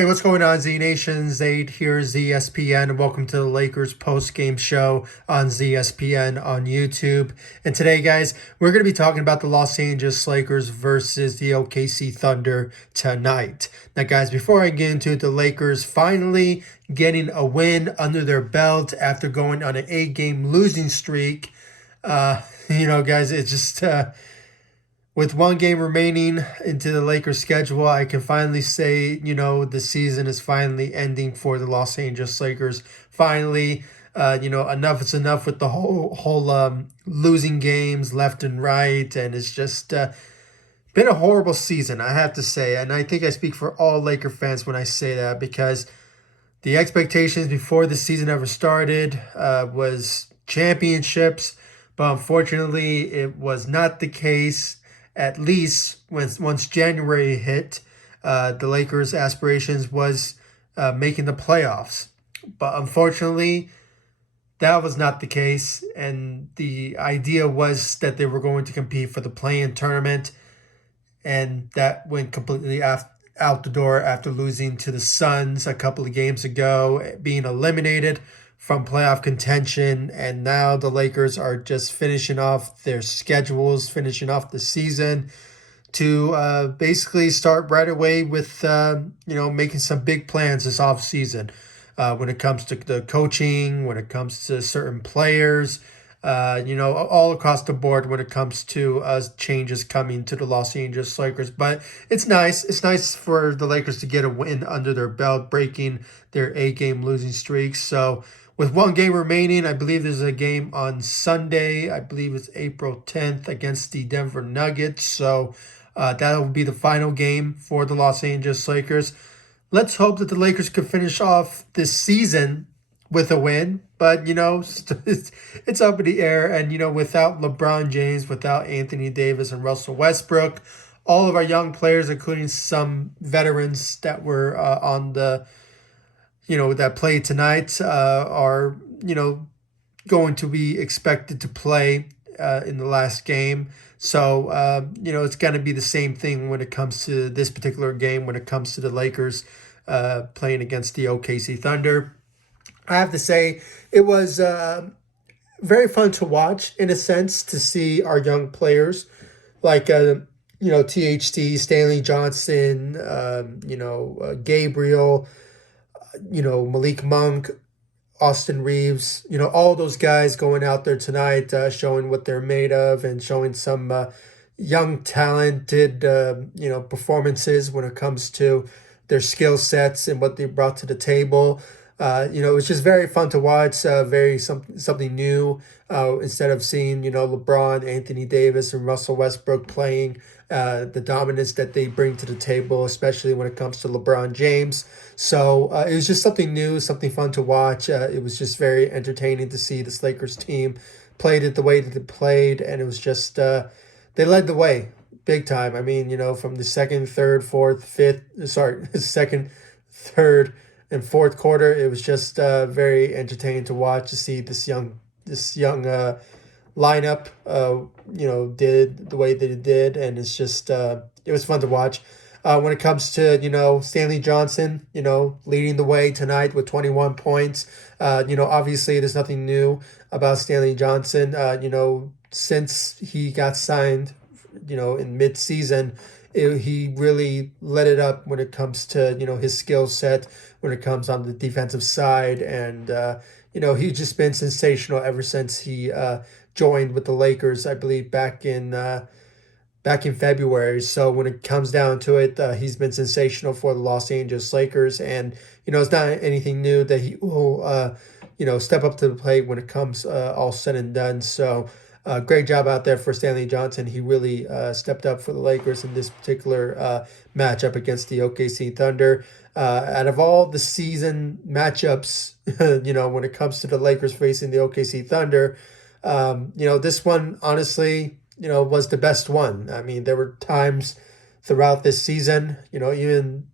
Hey, what's going on, Z Nation? Zaid here, ZSPN, and welcome to the Lakers post-game show on ZSPN on YouTube. And today, guys, we're going to be talking about the Los Angeles Lakers versus the OKC Thunder tonight. Now, guys, before I get into it, the Lakers finally getting a win under their belt after going on an 8-game losing streak. Guys, it's just... with one game remaining into the Lakers schedule, I can finally say, the season is finally ending for the Los Angeles Lakers. Finally, enough is enough with the whole losing games left and right. And it's just been a horrible season, I have to say. And I think I speak for all Laker fans when I say that, because the expectations before the season ever started was championships. But unfortunately, it was not the case. At least once January hit, the Lakers' aspirations was making the playoffs. But unfortunately, that was not the case. And the idea was that they were going to compete for the play-in tournament. And that went completely out the door after losing to the Suns a couple of games ago, being eliminated from playoff contention. And now the Lakers are just finishing off their schedules, finishing off the season to basically start right away with, making some big plans this offseason when it comes to the coaching, when it comes to certain players, all across the board when it comes to changes coming to the Los Angeles Lakers. But it's nice. It's nice for the Lakers to get a win under their belt, breaking their 8-game losing streak. So with one game remaining, I believe there's a game on Sunday. I believe it's April 10th against the Denver Nuggets. So that will be the final game for the Los Angeles Lakers. Let's hope that the Lakers could finish off this season with a win. But, it's up in the air. And, without LeBron James, without Anthony Davis and Russell Westbrook, all of our young players, including some veterans that were on the that played tonight are, going to be expected to play in the last game. So, it's going to be the same thing when it comes to this particular game, when it comes to the Lakers playing against the OKC Thunder. I have to say, it was very fun to watch, in a sense, to see our young players like, THT, Stanley Johnson, Gabriel, Malik Monk, Austin Reaves, all those guys going out there tonight, showing what they're made of and showing some young, talented, performances when it comes to their skill sets and what they brought to the table. It was just very fun to watch, something new. Instead of seeing, LeBron, Anthony Davis, and Russell Westbrook playing, the dominance that they bring to the table, especially when it comes to LeBron James. So it was just something new, something fun to watch. It was just very entertaining to see this Lakers team played it the way that they played, and it was just they led the way big time. I mean, from the second, third, fourth, fifth, second, third, and fourth quarter, it was just very entertaining to watch, to see this young lineup, did the way that it did, and it's just it was fun to watch. When it comes to Stanley Johnson, leading the way tonight with 21 points. Obviously there's nothing new about Stanley Johnson. Since he got signed, in mid-season, he really lit it up when it comes to his skill set, when it comes on the defensive side, and he's just been sensational ever since he joined with the Lakers, I believe back in February. So when it comes down to it, he's been sensational for the Los Angeles Lakers, and it's not anything new that he will step up to the plate when it comes all said and done. So great job out there for Stanley Johnson. He really stepped up for the Lakers in this particular matchup against the OKC Thunder. Out of all the season matchups, when it comes to the Lakers facing the OKC Thunder, this one, honestly, was the best one. I mean, there were times throughout this season, even,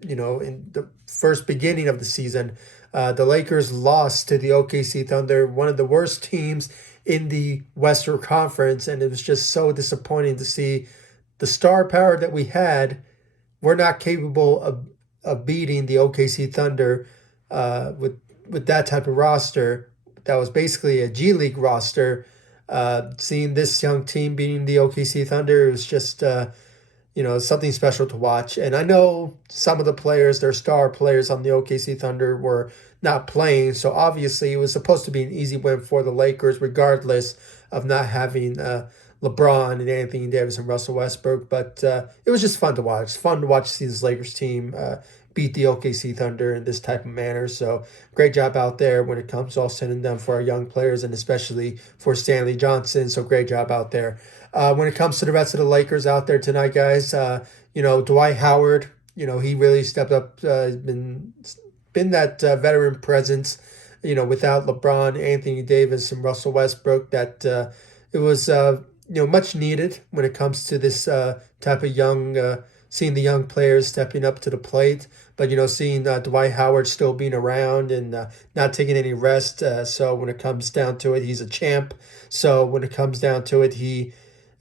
in the first beginning of the season, the Lakers lost to the OKC Thunder, one of the worst teams in the Western Conference, and it was just so disappointing to see the star power that we had. We're not capable of beating the OKC Thunder with that type of roster. That was basically a G League roster. Seeing this young team beating the OKC Thunder was just something special to watch. And I know some of the players, their star players on the OKC Thunder, were not playing. So obviously it was supposed to be an easy win for the Lakers, regardless of not having LeBron and Anthony Davis and Russell Westbrook. But it was just fun to watch. It's fun to watch see this Lakers team beat the OKC Thunder in this type of manner. So great job out there when it comes to all said and done for our young players, and especially for Stanley Johnson. So great job out there. When it comes to the rest of the Lakers out there tonight, guys, Dwight Howard, he really stepped up, been that veteran presence, without LeBron, Anthony Davis, and Russell Westbrook, that it was, much needed when it comes to this type of seeing the young players stepping up to the plate. But, seeing Dwight Howard still being around and not taking any rest. So when it comes down to it, he's a champ. So when it comes down to it,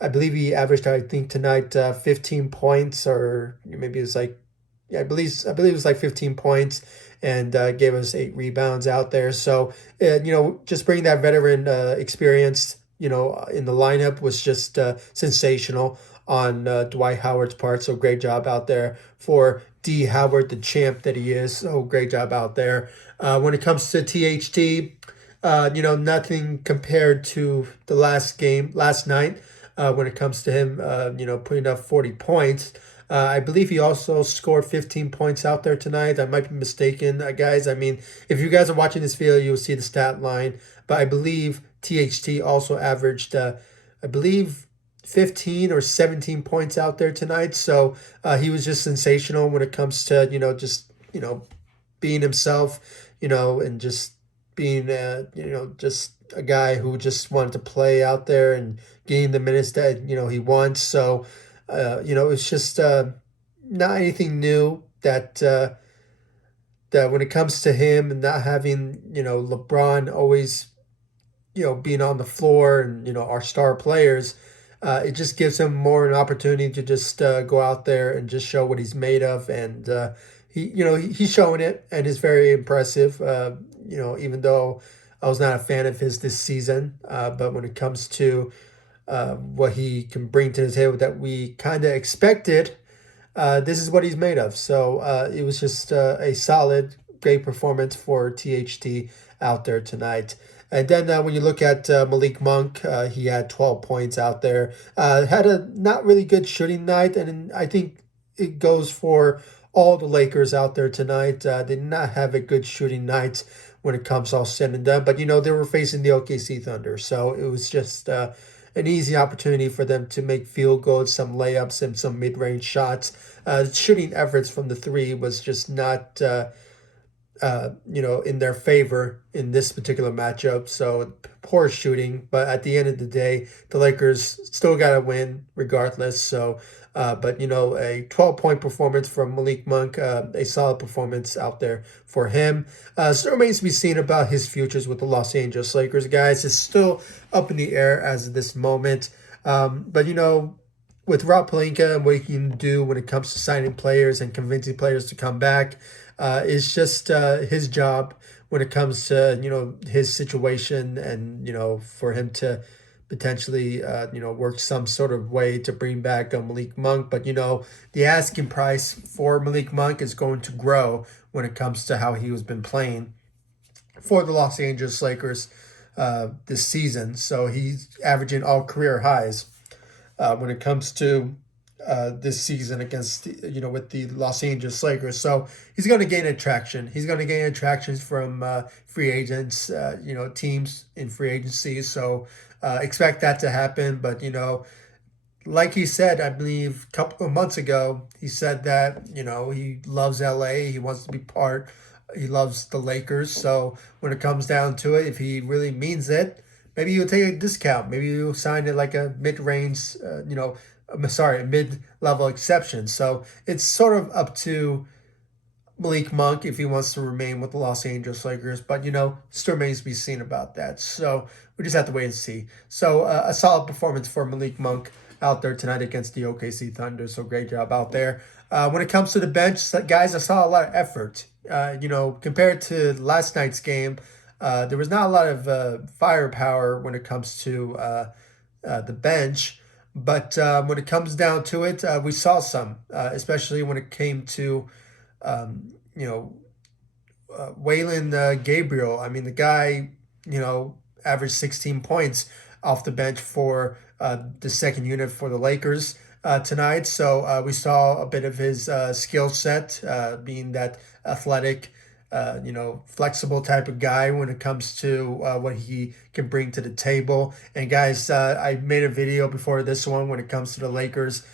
I believe he averaged, I think tonight, 15 points, or maybe it was like, I believe it was like 15 points, and gave us 8 rebounds out there. So, just bringing that veteran experience, in the lineup was just sensational on Dwight Howard's part. So great job out there for D. Howard, the champ that he is. So great job out there. When it comes to THT, nothing compared to the last night. When it comes to him, putting up 40 points. I believe he also scored 15 points out there tonight. I might be mistaken, guys. I mean, if you guys are watching this video, you'll see the stat line. But I believe THT also averaged, 15 or 17 points out there tonight. So he was just sensational when it comes to, being himself, and just being, just a guy who just wanted to play out there and gain the minutes that, he wants. So, it's just not anything new that when it comes to him and not having, LeBron always, being on the floor and, our star players, it just gives him more an opportunity to just go out there and just show what he's made of. And he's showing it, and it's very impressive, even though I was not a fan of his this season. But when it comes to what he can bring to the table that we kind of expected, this is what he's made of. So it was just a solid, great performance for THT out there tonight. And then when you look at Malik Monk, he had 12 points out there. Had a not really good shooting night, and I think it goes for all the Lakers out there tonight. They did not have a good shooting night when it comes all said and done. But, they were facing the OKC Thunder, so it was just an easy opportunity for them to make field goals, some layups, and some mid-range shots. Shooting efforts from the three was just not, in their favor in this particular matchup. So poor shooting, but at the end of the day, the Lakers still got to win regardless. So, but a 12-point performance from Malik Monk, a solid performance out there for him. Still remains to be seen about his futures with the Los Angeles Lakers, guys. It's still up in the air as of this moment. But with Rob Pelinka and what he can do when it comes to signing players and convincing players to come back, it's just his job when it comes to his situation, and for him to potentially work some sort of way to bring back Malik Monk. But the asking price for Malik Monk is going to grow when it comes to how he has been playing for the Los Angeles Lakers this season. So he's averaging all career highs when it comes to this season against with the Los Angeles Lakers. So he's going to gain attraction. He's going to gain attraction from free agents, teams in free agency. So expect that to happen. But like he said, I believe a couple of months ago, he said that he loves LA. He wants to be part. He loves the Lakers. So when it comes down to it, if he really means it, maybe you'll take a discount. Maybe you'll sign it like a mid-range, a mid-level exception. So it's sort of up to Malik Monk if he wants to remain with the Los Angeles Lakers. But, still remains to be seen about that. So we just have to wait and see. So a solid performance for Malik Monk out there tonight against the OKC Thunder. So great job out there. When it comes to the bench, guys, I saw a lot of effort. Compared to last night's game, there was not a lot of firepower when it comes to the bench. But when it comes down to it, we saw some, especially when it came to, um, you know, Wenyen Gabriel. I mean, the guy, averaged 16 points off the bench for the second unit for the Lakers tonight. So we saw a bit of his skill set, being that athletic, flexible type of guy when it comes to what he can bring to the table. And guys, I made a video before this one when it comes to the Lakers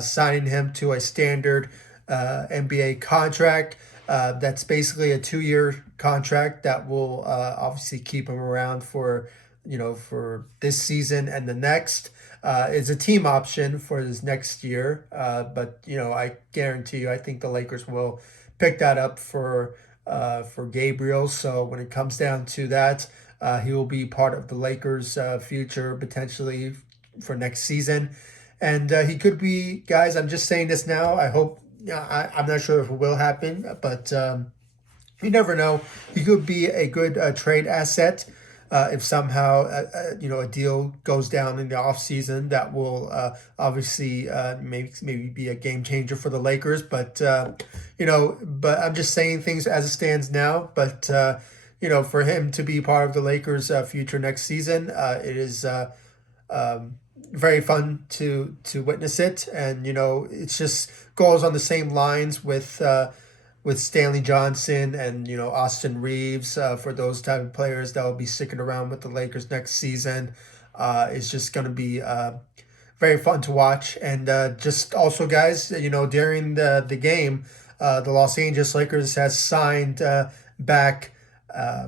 signing him to a standard NBA contract. That's basically a 2-year contract that will obviously keep him around for this season and the next. It's a team option for this next year, but I guarantee you, I think the Lakers will pick that up for Gabriel. So when it comes down to that, he will be part of the Lakers' future potentially for next season, and he could be, guys. I'm just saying this now. I hope. I'm not sure if it will happen, but you never know. He could be a good trade asset if somehow a deal goes down in the offseason that will obviously maybe be a game changer for the Lakers. But but I'm just saying things as it stands now. But for him to be part of the Lakers' future next season, it is very fun to witness it, and it's just goes on the same lines with Stanley Johnson and Austin Reaves, for those type of players that will be sticking around with the Lakers next season. It's just going to be very fun to watch. And just also, guys, during the game, the Los Angeles Lakers has signed back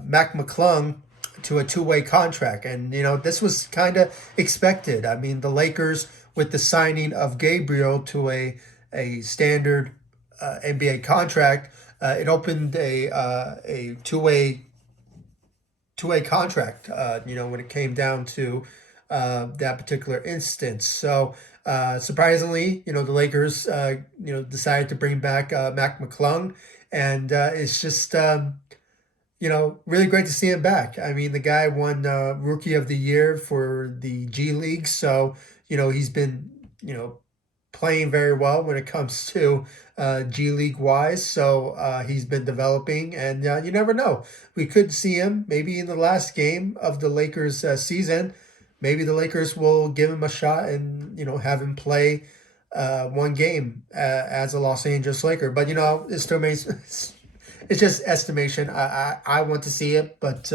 Mac McClung to a 2-way contract. And, this was kind of expected. I mean, the Lakers, with the signing of Gabriel to a standard NBA contract, it opened a two-way contract, when it came down to that particular instance. So surprisingly, the Lakers, decided to bring back Mac McClung, and it's just really great to see him back. I mean, the guy won Rookie of the Year for the G League, so he's been playing very well when it comes to G League wise. So he's been developing, and you never know. We could see him maybe in the last game of the Lakers season. Maybe the Lakers will give him a shot and have him play one game as a Los Angeles Laker. But it still makes it's just estimation. I want to see it, but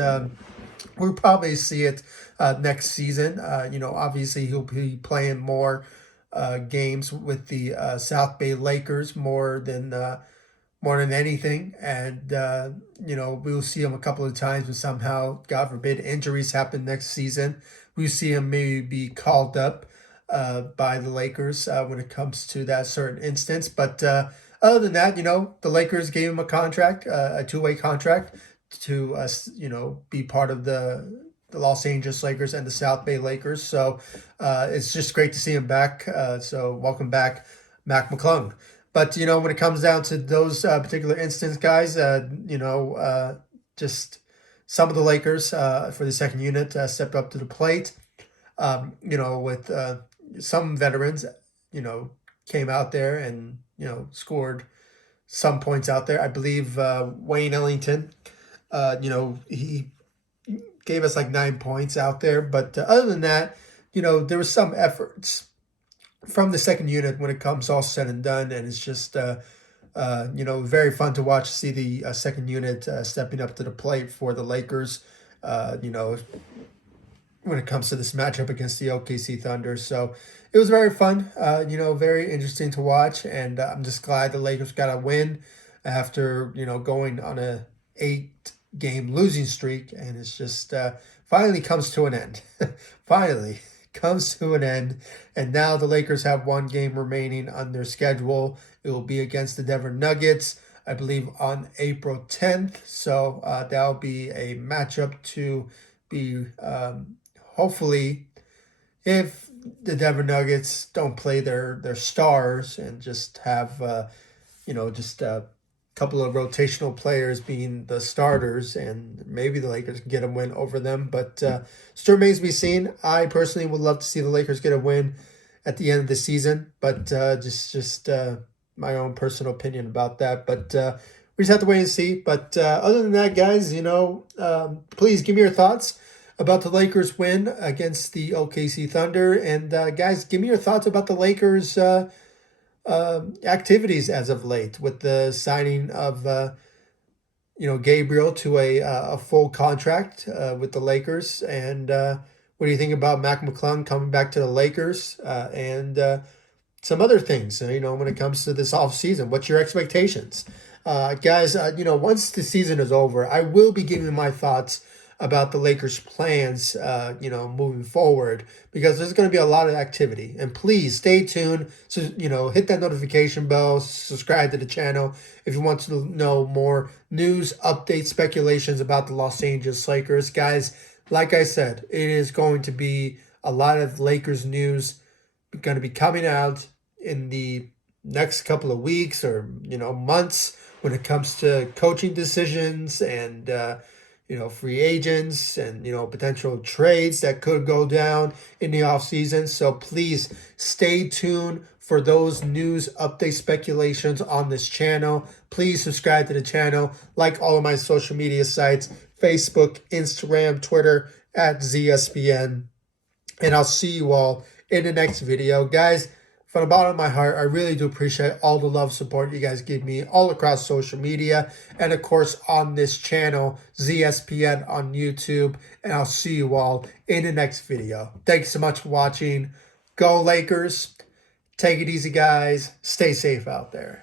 we'll probably see it next season. Obviously he'll be playing more games with the South Bay Lakers more than anything, and we'll see him a couple of times. But somehow, God forbid, injuries happen next season, we see him maybe be called up by the Lakers when it comes to that certain instance. But other than that, the Lakers gave him a contract, a 2-way contract, to be part of the Los Angeles Lakers and the South Bay Lakers. So it's just great to see him back. So welcome back, Mac McClung. But, when it comes down to those particular instances, guys, just some of the Lakers for the second unit stepped up to the plate, with some veterans, came out there and, scored some points out there. I believe Wayne Ellington, he gave us like 9 points out there. But other than that, there was some efforts from the second unit when it comes all said and done. And it's just, very fun to watch, see the second unit stepping up to the plate for the Lakers, when it comes to this matchup against the OKC Thunder. So it was very fun, very interesting to watch. And I'm just glad the Lakers got a win after, going on a 8-game losing streak. And it's just finally comes to an end. Finally comes to an end. And now the Lakers have 1 game remaining on their schedule. It will be against the Denver Nuggets, I believe, on April 10th. So that'll be a matchup to be hopefully, if the Denver Nuggets don't play their stars and just have just a couple of rotational players being the starters, and maybe the Lakers can get a win over them. But still remains to be seen. I personally would love to see the Lakers get a win at the end of the season, but just my own personal opinion about that. But we just have to wait and see. But other than that, guys, please give me your thoughts about the Lakers win against the OKC Thunder. And guys, give me your thoughts about the Lakers activities as of late with the signing of Gabriel to a full contract with the Lakers. And what do you think about Mac McClung coming back to the Lakers and some other things, when it comes to this offseason? What's your expectations? Guys, once the season is over, I will be giving my thoughts about the Lakers' plans, moving forward, because there's going to be a lot of activity. And please stay tuned. So, hit that notification bell, subscribe to the channel if you want to know more news, updates, speculations about the Los Angeles Lakers. Guys, like I said, it is going to be a lot of Lakers news going to be coming out in the next couple of weeks or, months when it comes to coaching decisions and, free agents and, potential trades that could go down in the offseason. So please stay tuned for those news update speculations on this channel. Please subscribe to the channel, like all of my social media sites, Facebook, Instagram, Twitter, at ZSPN. And I'll see you all in the next video. Guys, from the bottom of my heart, I really do appreciate all the love, support you guys give me all across social media. And of course, on this channel, ZSPN on YouTube. And I'll see you all in the next video. Thanks so much for watching. Go Lakers. Take it easy, guys. Stay safe out there.